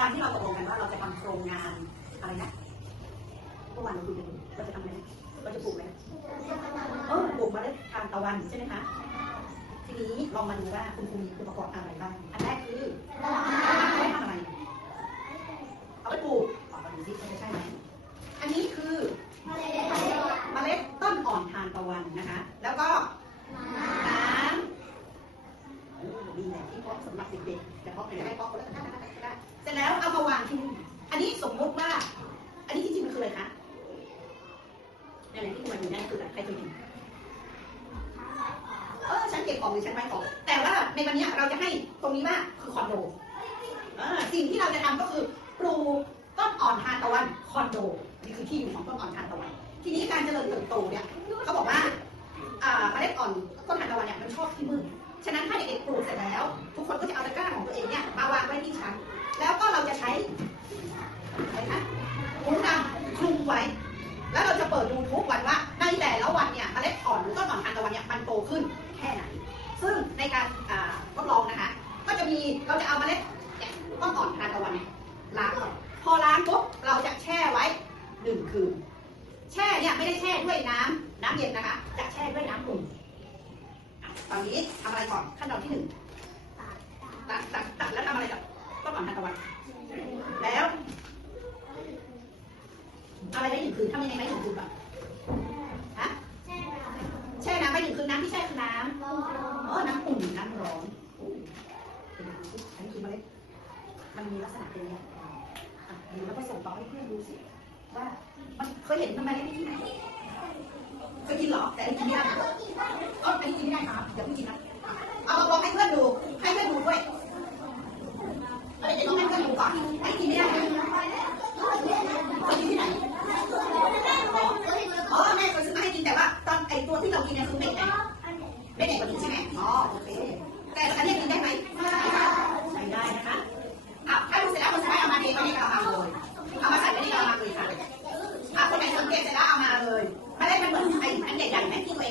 ตามที่เราตกลงกันว่าเราจะทำโครงงานอะไรนะเมื่อวานเราคุยกันเราจะทำอะไรเราจะปลูกอะไรเออปลูกเมล็ดทานตะวันใช่ไหมคะทีนี้ลองมาดูว่าคุณครูมีองค์ประกอบอะไรบ้างอันแรกคือเอาไว้ทำอะไรเอาไว้ปลูกออกมาดูสิว่ใช่ไหมอันนี้คือเมล็ดต้นอ่อนทานตะวันนะคะ แล้วก็น้ำโอ้ดีแหละที่เพาะสำหรับเด็กๆแต่เพาะไม่ได้เพาะคนละก็ได้ก็ได้เส ร็จแล้วเอามาวางที่นี่อันนี้สมมติว่า อันนี้ที่จริงมันคืออะไรคะนั่นแหละที่คุณมาดูนั่นคืออะไรใครเคยเห็นเออฉันเก็บของหรือฉันไว้ของ แต่ว่าในวันนี้เราจะให้ตรงนี้ว่าคือคอนโดสิ่งที่เราจะทำก็คือปลูกต้นอ่อนทานตะวันคอนโดนี่คือที่อยู่ของต้นอ่อนทานตะวัน ทีนี้การเจริญเติบโตเนี่ยเขาบอกว่าอ่าเมล็ดอ่อนต้นทานตะวันเนี่ยมันชอบที่มืดฉะนั้นถ้าเด็กๆปลูกเสร็จแล้ว ทุกคนก็จะเอาตะกร้าของตัวเองเนี่ยมาวางไว้ที่ชั้น แล้วก็เราจะใช้อะไรคะถุงดำคลุมไว้ แล้วเราจะเปิดดูทุกวันว่า ในแต่ละวันเนี่ยเมล็ดอ่อนหรือต้นอ่อนทานตะวันเนี่ยมันโตขึ้นแค่ไหน ซึ่งในการทดลองนะคะ ก็จะมีเราจะเอาเมล็ดต้นอ่อนทานตะวันเนี่ยล้างพอล้างปุ๊บเราจะแช่ไว้หนึ่งคืน แช่เนี่ยไม่ได้แช่ด้วยน้ำน้ำเย็นนะคะ จะแช่ด้วยน้ำอุ่นตอนนี้ทำอะไรก่อนขั้นตอนที่หนึ่งตัดตัดตัดแล้วทำอะไรกับต้นอ่อนทานตะวัน แล้ว อะไรได้หนึ่งคืนทำยังไงได้หนึ่งคืนก่อนฮะแช่น้ำไปหนึ่งคืนน้ำที่แช่คือน้ำเออน้ำอุ่นน้ำร้อนอันนี้คือเมล็ดมันมีลักษณะเป็นยังไงดูแล้วก็ส่งต่อให้เพื่อนดูสิว่ามันเคยเห็นทำไมได้ที่ไหนเคยกินหรอแต่กินไม่ได้นะเอออันนี้กินไม่ได้ครับอย่าเพิ่งกินนะเอาลองให้เพื่อนดูให้เพื่อนดูด้วยออเดี๋ยวต้องให้เพื่อนดูก่อน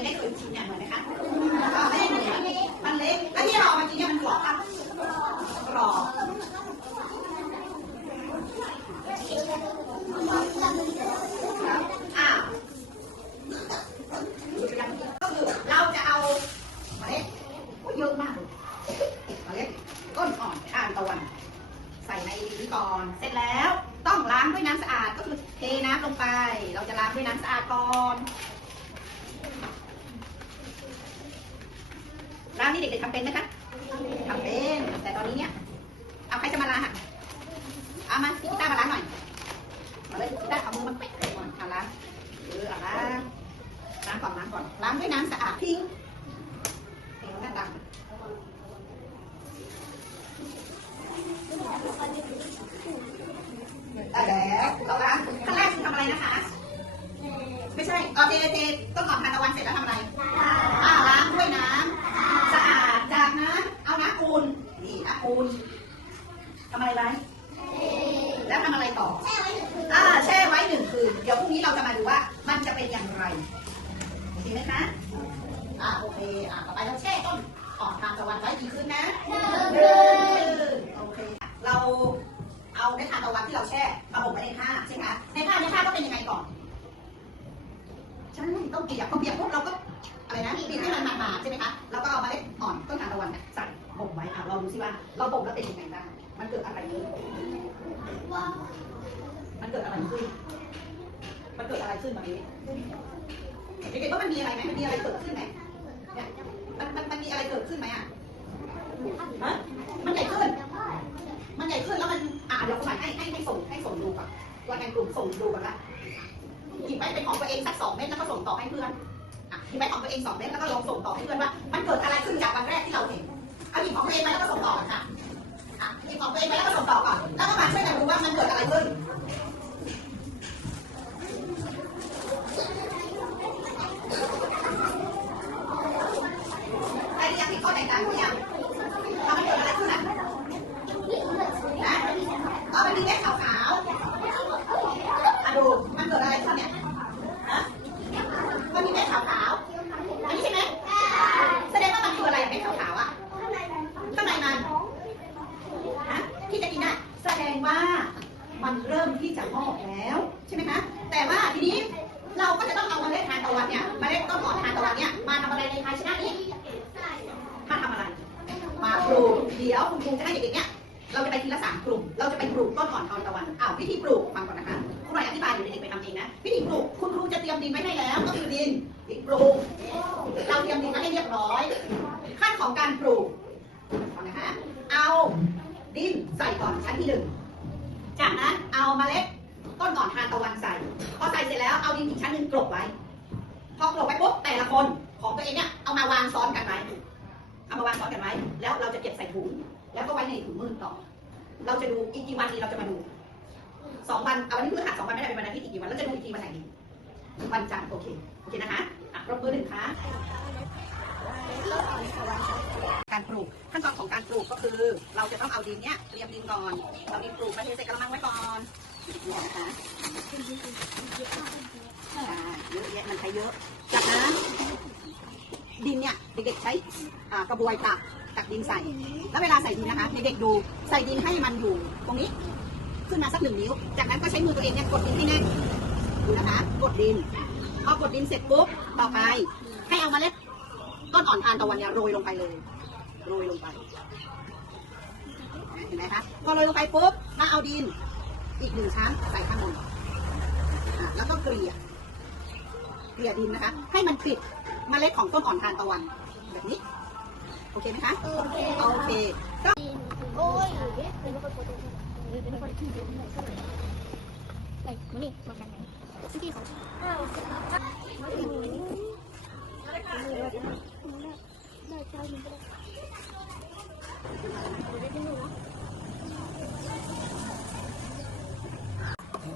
หญ่ๆไหมที่ตัวเองได้เคยชิมเนี่ยเหมือนไหมคะอ่าไม่ได้เหมือนมันเล็กแล้วที่เราเอามากินเนี่ยมันกรอบอะกรอบครับอะ ก็คือเราจะเอาเมล็ดโอ้ยเยอะมากเลยเมล็ดต้นอ่อนทานตะวัน ใส่ในนี้ก่อน เสร็จแล้วต้องล้างด้วยน้ำสะอาดก็คือเทน้ำลงไป เราจะล้างด้วยน้ำสะอาดก่อนล้างนี่เด็กๆทำเป็นไหมคะทำเป็น แต่ตอนนี้เนี่ย เอาใครจะมาล้างอะเอามาพี่ต้ามาล้างหน่อยมาเลยพี่ต้าเอามือมาเป๊ะก่อนเอาล้างเออเอาล้าง ล้างก่อนล้างก่อนล้างด้วยน้ำสะอาดทิ้งทิ้งแล้วก็ดังได้แล้วเราล้างขั้นแรกคือทำอะไรนะคะ ไม่ใช่โอาเทเท เป็นยังไงบ้างมันเกิดอะไรขึ้นมันเกิดอะไรขึ้น มันเกิดอะไรขึ้นแบบนี้เด็กๆว่ามันมีอะไรไหมมันมีอะไรเกิดขึ้นไหมเนี่ยมันมันมันมีอะไรเกิดขึ้นไหมอะฮะมันใหญ่ขึ้น มันใหญ่ขึ้นแล้วมันอะเดี๋ยวคุณหมายให้ให้ให้ส่งให้ส่งดูก่อนตัวแทนกลุ่มส่งดูก่อนละหยิบไปเป็นของตัวเองสักสองเม็ดแล้วก็ส่งต่อให้เพื่อนอะหยิบไปของตัวเองสองเม็ดแล้วก็ลองส่งต่อให้เพื่อนว่า มันเกิดอะไรขึ้นจากวันแรกที่เราเห็นเอาหยิบของตัวเองไปแล้วก็ส่งต่อค่ะ หยิบของตัวเองไปแล้วก็ส่งต่อก่อนแล้วก็มาช่วยกันดูว่ามันเกิดอะไรขึ้นใครที่ยังผิดข้อแตกต่างหรือยังทำให้เกิดอะไรขึ้นอะนะเอามันมีเม็ดขาวๆอะดู มันเกิดอะไรขึ้นเนี่ยฮะมันมีเม็ดขาวๆอันนี้ใช่ไหมแสดงว่ามันคืออะไรเม็ดขาวๆอะ เดี๋ยวคุณครูจะให้เด็กๆเนี่ย เราจะไปทีละสามกลุ่ม เราจะไปปลูกต้นอ่อนทานตะวัน อ้าววิธีปลูกฟังก่อนนะคะครูหน่อยอธิบายเดี๋ยวเด็กๆไปทำเองนะ วิธีปลูกคุณครูจะเตรียมดินไว้ให้แล้ว ก็คือดินดินปลูก เราเตรียมดินไว้ให้เรียบร้อย ขั้นของการปลูกก่อนนะคะ เอาดินใส่ก่อนชั้นที่หนึ่ง จากนั้นเอาเมล็ดต้นอ่อนทานตะวันใส่ พอใส่ เสร็จแล้วเอาดินอีกชั้นหนึ่งกลบไว้ พอกลบไว้ปุ๊บแต่ละคนของตัวเองเนี่ยเอามาวางซ้อนกันไว้ เอามาวางซ้อนกันไว้ แล้วเราจะเก็บใส่ถุง แล้วก็ไว้ในถุงมือต่อ เราจะดูอีกกี่วันนี้เราจะมาดูสองวัน เอาวันนี้พฤหัสสองวันไม่ได้เป็นวันอาทิตย์อีกกี่วัน แล้วจะดูอีกทีวันไหนดีวันจันทร์โอเค โอเคนะคะอะรบมือหนึ่งค่ะการปลูกขั้นตอนของการปลูกก็คือ เราจะต้องเอาดินเนี้ยเตรียมดินก่อน เอาดินปลูกมาเทใส่กระมังไว้ก่อน เยอะแยะมันใช้เยอะ จากนั้นดินเนี่ยเด็กๆใช้อ่กระบวยตักตักดินใส่ แล้วเวลาใส่ดินนะคะเด็กๆดูใส่ดินให้มันอยู่ตรงนี้ ขึ้นมาสักหนึ่งนิ้ว จากนั้นก็ใช้มือตัวเองเนี่ยกดดินให้แน่นดูนะคะ กดดินพอกดดินเสร็จปุ๊บต่อไป ให้เอาเมาเล็ดต้นอ่อนทานตะวันเนี่ยโรยลงไปเลยโรยลงไปเห็นไหมคะพอโรยลงไปปุ๊บมาเอาดิน อีกหนึ่งชั้นใส่ข้างบนแล้วก็เกลี่ย เกลี่ยดินนะคะ ให้มันปิดเมล็ดของต้นอ่อนทานตะวัน แบบนี้ โอเคไหมคะ โอเคโอเคก็โอ้ยเป็นคนตัวเป็นคนที่เยอะไปมานี่มากันไหนที่เขาอ้าวมาถึงได้เช้านี้ก็ได้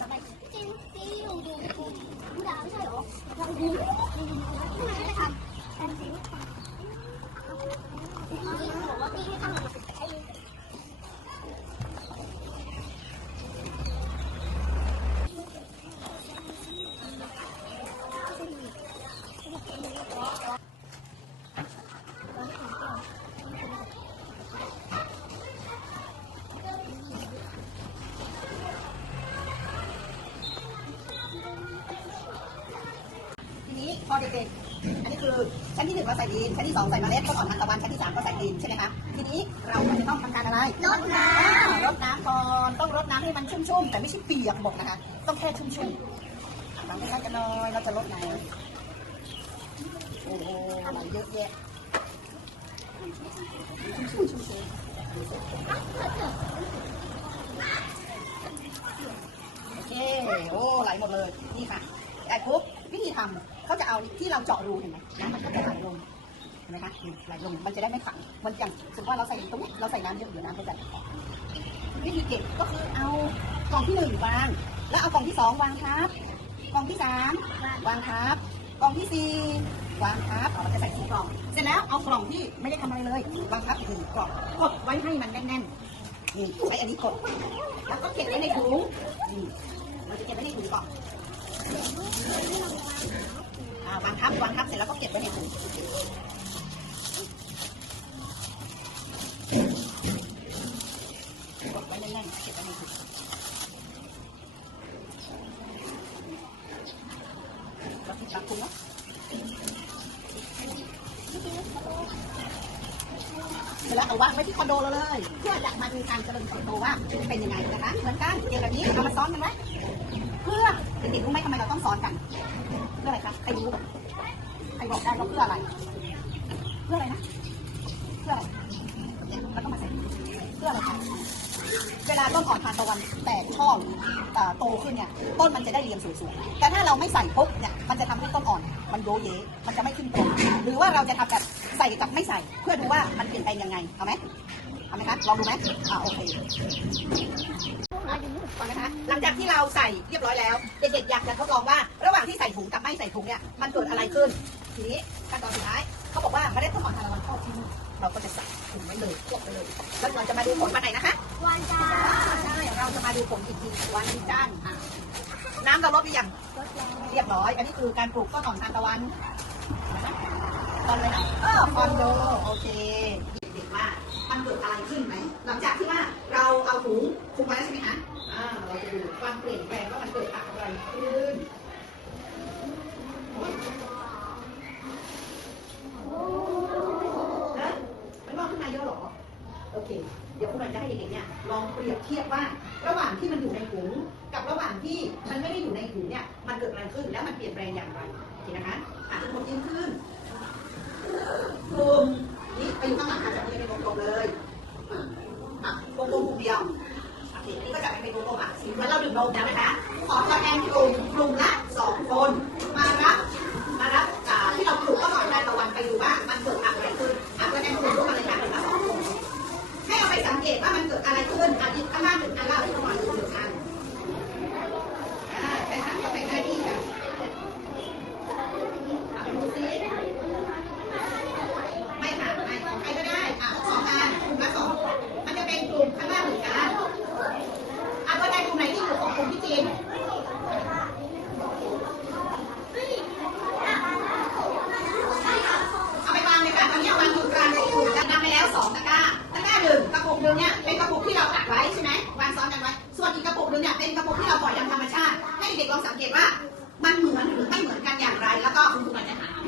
ทำไม จริงจริงอยู่ดูดูดาวไม่ใช่เหรอเราดูทำไมไม่ทำแต่จริงบอกว่าพี่ให้ตั้งไอ้ ทีนี้พอเด็กๆ อันนี้คือชั้นที่หนึ่งเราใส่ดินชั้นที่สองใส่เมล็ดต้นอ่อนทานตะวันชั้นที่สามก็ใส่ดินใช่ไหมคะทีนี้เราก็จะต้องทำการอะไรรดน้อ่ารดน้ำก่อนต้องรดน้ำให้มันชุ่มๆแต่ไม่ใช่เปียกหมดนะคะ ต้องแค่ชุ่มๆทำให้กันหน่อยเราจะรดน้ำโอ้โหอะไรเยอะแยะชุ่มๆชุ่มๆโอเคโอ้ไหลหมดเลยนี่ค่ะไอ้ปุ๊บวิธีทำ เขาจะเอาที่เราเจาะรูเห็นไหมน้ำมันก็จะไหลลงเห็นไหมคะไหลลงมันจะได้ไม่ขังมันอย่างสมมติว่าเราใส่ตรงนี้เราใส่น้ำเยอะเดี๋ยวน้ำก็จะวิธีเก็บก็คือเอากล่องที่หนึ่งวาง แล้วเอากล่องที่สองวางทับกล่องที่สามวางทับกล่องที่สี่วางทับเราจะใส่สี่กล่อง เสร็จแล้วเอากล่องที่ไม่ได้ทำอะไรเลยวางทับอีกหนึ่งกล่องกดไว้ให้มันแน่นๆนี่ใช้อันนี้กดแล้วก็เก็บไว้ในถุงเราจะเก็บไว้ในถุงก่อน วางทับวางทับเสร็จแล้วก็เก็บไว้ในถุงกดไว้แน่นๆเก็บไว้ในถุงเราติดปากถุงเนาะเสร็จแล้วเอาวางไว้ที่คอนโดเราเลย เพื่อจะมาดูการเจริญเติบโตว่าเป็นยังไงนะคะเหมือนกันเกี่ยวกับนี้เอามาซ้อนกันไว้เพื่อเด็กๆรู้ไหมทำไมเราต้องซ้อนกัน พื่ออะไรคะใครรู้ใครบอกได้ว่าเพื่ออะไร เพื่ออะไรนะเพื่ออะไรแล้วก็มาใส่เพื่ออะไรคะเวลาต้นอ่อนทานตะวันแตกช่อโตขึ้นเนี่ยต้นมันจะได้เรียงสวยๆแต่ถ้าเราไม่ใส่ปุ๊บเนี่ยมันจะทำให้ต้นอ่อน มันโยเยมันจะไม่ขึ้นตรงหรือว่าเราจะทำแบบใส่กับไม่ใส่ เพื่อดูว่ามันเปลี่ยนแปลงยังไงเอาไหมเอาไหมคะลองดูไหมอ่าโอเคฟังนะคะหลังจากที่เราใส่เรียบร้อยแล้วเด็กๆอยากจะทดลองว่า ถุงกับไม่ใส่ถุงเนี่ยมันเกิดอะไรขึ้น ทีนี้ขั้นตอนสุดท้ายเขาบอกว่าไม่ได้ต้นอ่อนทานตะวันเข้าที่นี่เราก็จะใส่ถุงไว้เลยควบไว้เลยแล้วเราจะมาดูผลวันไหนนะคะ วันจ้าใช่ดูผลอีกทีวันที่จ้านอะน้ำเราลดหรือยังเรียบร้อย อันนี้คือการปลูกต้นอ่อนทานตะวันตอนเลยนะเออคอนโดโอเคเด็กๆว่ามันเกิดอะไรขึ้นไหมหลังจากที่ว่าเราเอาถุงคลุมไว้แล้วใช่ไหมคะอ่า เราจะดูความเปลี่ยนแปลงว่ามันเกิดอะไรขึ้นนะมันงอกขึ้นมาเยอะเหรอ โอเค เดี๋ ยวคุณหน่อยจะให้เด็กๆเนี่ยลองเปรียบเทียบว่า ระหว่างที่มันอยู่ในถุงกับระหว่างที่มันไม่ได้อยู่ในถุงเนี่ยมันเกิดอะไรขึ้นแล้วมันเปลี่ยนแปลงอย่างไรโอเคนะคะอะทุกคนยิ้มขึ้นกลุ่มนี่ไปอยู่ข้างหลังค่ะจะเป็นกลมเลยอะกลมกลุ่มเดียวโอเคอันนี้ก็จะเป็นกลมอะเหมือนเราดื่มนมแล้วนะคะขอตัวแทนกลุ่ม อาทิตย์ข้างล่างหนึ่งอันเล่าที่ประมาณหนึ่งอันอ่าไปหาก็ไปได้ที่กันอะดูซิไม่ค่ะไม่ของใครก็ได้อะสองอันกลุ่มละสองมันจะเป็นกลุ่มข้างล่างเหมือนกันอะตัวใดกลุ่มไหนที่อยู่ของกลุ่มพี่จีนเอาไปวางเลยค่ะตอนนี้เอาวางอยู่กลางกลุ่มแล้วนำไปแล้วสองตะกร้าตะกร้าหนึ่งกระปุกหนึ่งเนี่ยเป็นกระปุกที่เราอัดไว้ใช่ไหมวางซ้อนกันไว้ ส่วนอีกกระปุกหนึ่งเนี่ยเป็นกระปุกที่เราปล่อยตามธรรมชาติ ให้เด็กๆลองสังเกตว่า มันเหมือนหรือไม่เหมือนกันอย่างไร แล้วก็คุณครูหน่อยจะถาม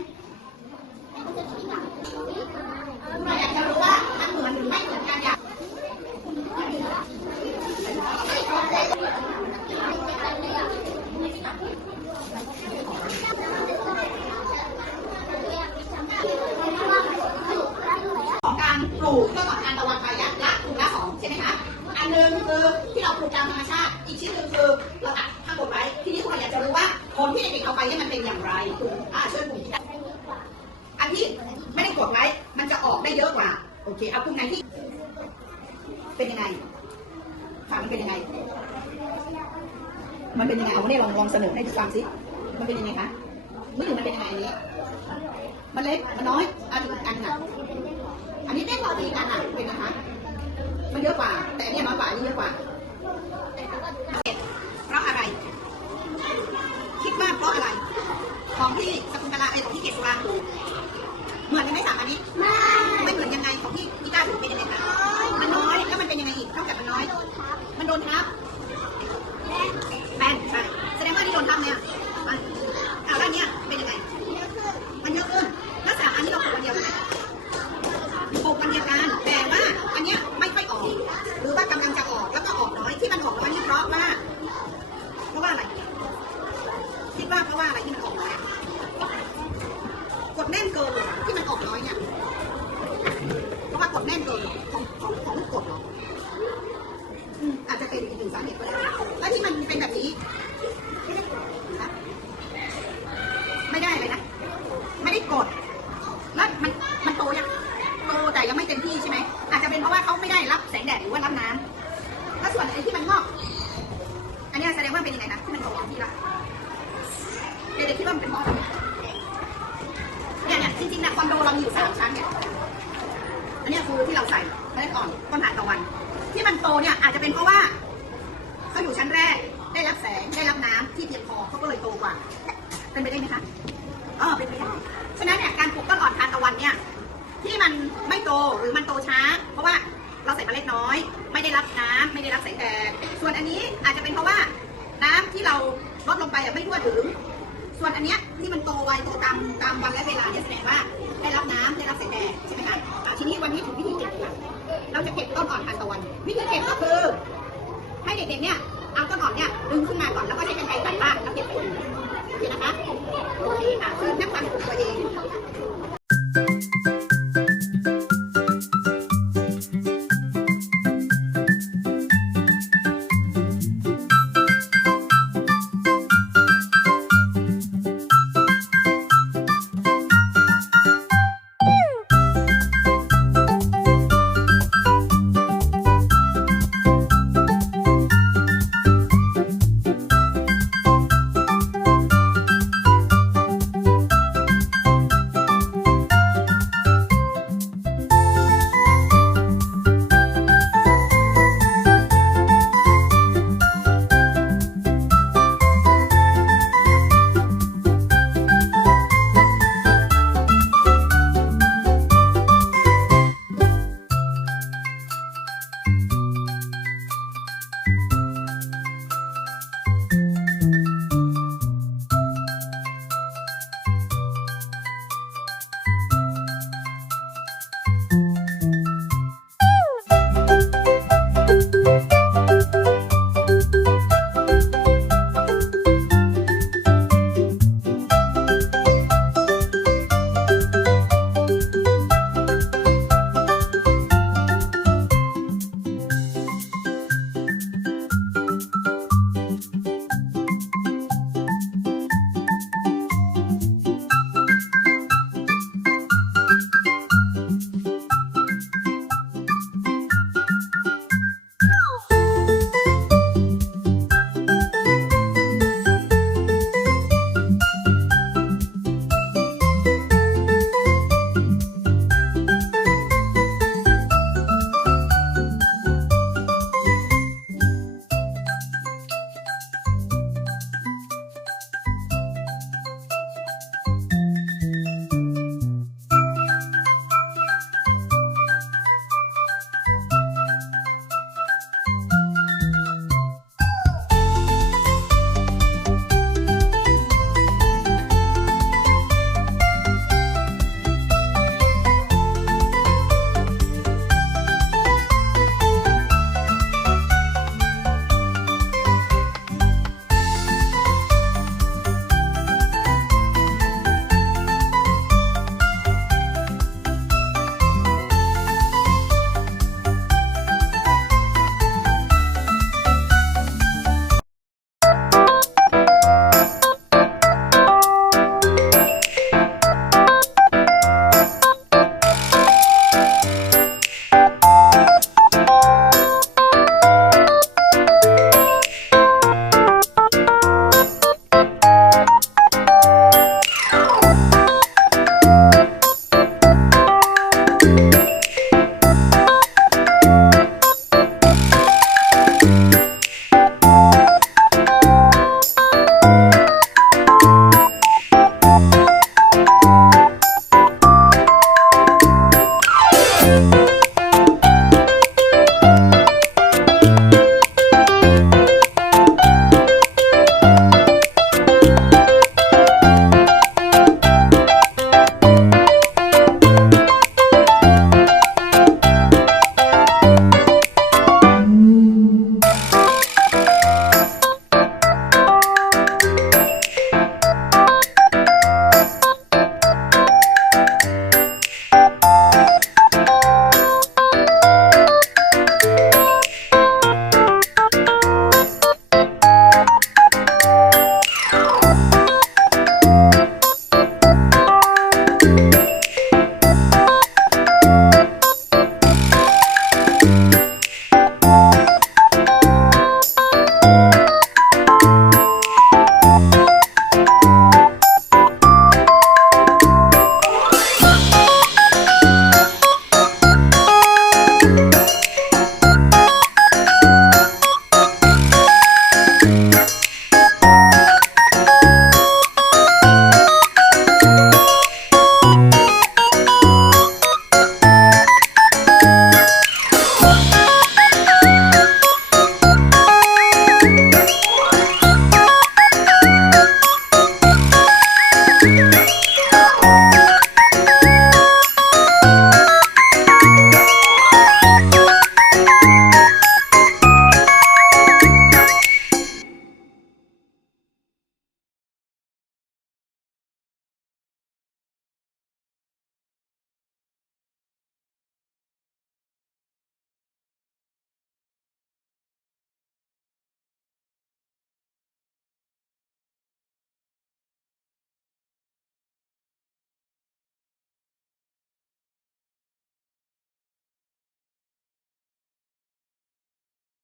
คุณหน่อยอยากจะรู้ว่ามันเหมือนหรือไม่เหมือนกันอย่าง ของการปลูกเพื่อก่อนการตะวันไปละละกลุ่มละสองใช่ไหมคะ อันหนึ่งคือที่เราปลูกตามธรรมชาติ อีกชิ้นหนึ่งคือเราอัดข้างบนไว้ ทีนี้คุณอยากจะรู้ว่าผลที่เด็กๆเอาไปเนี่ยมันเป็นอย่างไรคุณอ่าช่วยกลุ่มที่อันที่ไม่ได้กดไว้ มันจะออกได้เยอะกว่า โอเค เอากลุ่มไหนที่ เป็นยังไง ฝั่งมันเป็นยังไง มันเป็นยังไงเอาเนี่ยลองลองเสนอให้ดูฟังสิ มันเป็นยังไงคะมือถือมันเป็นยังไงอันนี้ มันเล็ก มันน้อยอะอีกอันหนึ่งอะอันนี้เล็กกว่าอีกอันอะเป็นนะคะ มันเยอะกว่า แต่อันเนี้ยน้อยกว่าอันนี้เยอะกว่าเพราะอะไร คิดว่าเพราะอะไร ของที่สกุลตลาไอ้ของที่เกศสุรางปลูกเหมือนกันไหมสามอันนี้ ไม่เหมือนยังไงของที่อีก้าปลูกเป็นยังไงคะมันน้อย แล้วมันเป็นยังไงอีกเท่ากับมันน้อย มัน อ้ที่มันงอก อันนี้แสดงว่าเป็นยังไงนะที่มันโตอย่างที่ละเด็กๆคิดว่ามันเป็นเพราะอะไรเนี่ยเนี่ยจริงๆนะคอนโดเรามีอยู่สามชั้นเนี่ยอันนี้คือที่เราใส่เมล็ดอ่อนต้นทานตะวัน ที่มันโตเนี่ยอาจจะเป็นเพราะว่าเขาอยู่ชั้นแรกได้รับแสงได้รับน้ำที่เพียงพอเขาก็เลยโตกว่า เป็นไปได้ไหมคะเออเป็นไปได้ฉะนั้นเนี่ยการปลูกต้นอ่อนทานตะวันเนี่ยที่มันไม่โตหรือมันโตช้า เพราะว่า เราใส่เมล็ดน้อย ไม่ได้รับน้ำไม่ได้รับแสงแดดส่วนอันนี้อาจจะเป็นเพราะว่าน้ำที่เราลดลงไปไม่ทั่วถึง ส่วนอันเนี้ยที่มันโตไวโตตามตามวันและเวลาเนี่ยแสดงว่าได้รับน้ำได้รับแสงแดดใช่ไหมคะะทีนี้วันนี้ถึงวิธีเก็บค่ะเราจะเก็บต้นอ่อนทานตะวัน วิธีเก็บก็คือ ให้เด็กๆเนี่ยเอาต้นอ่อนเนี่ยดึงขึ้นมาก่อนแล้วก็ใช้กรรไกรตัดรากแล้วเก็บไปโอเคนะคะโอเคอะคือนักฟังของตัวเอง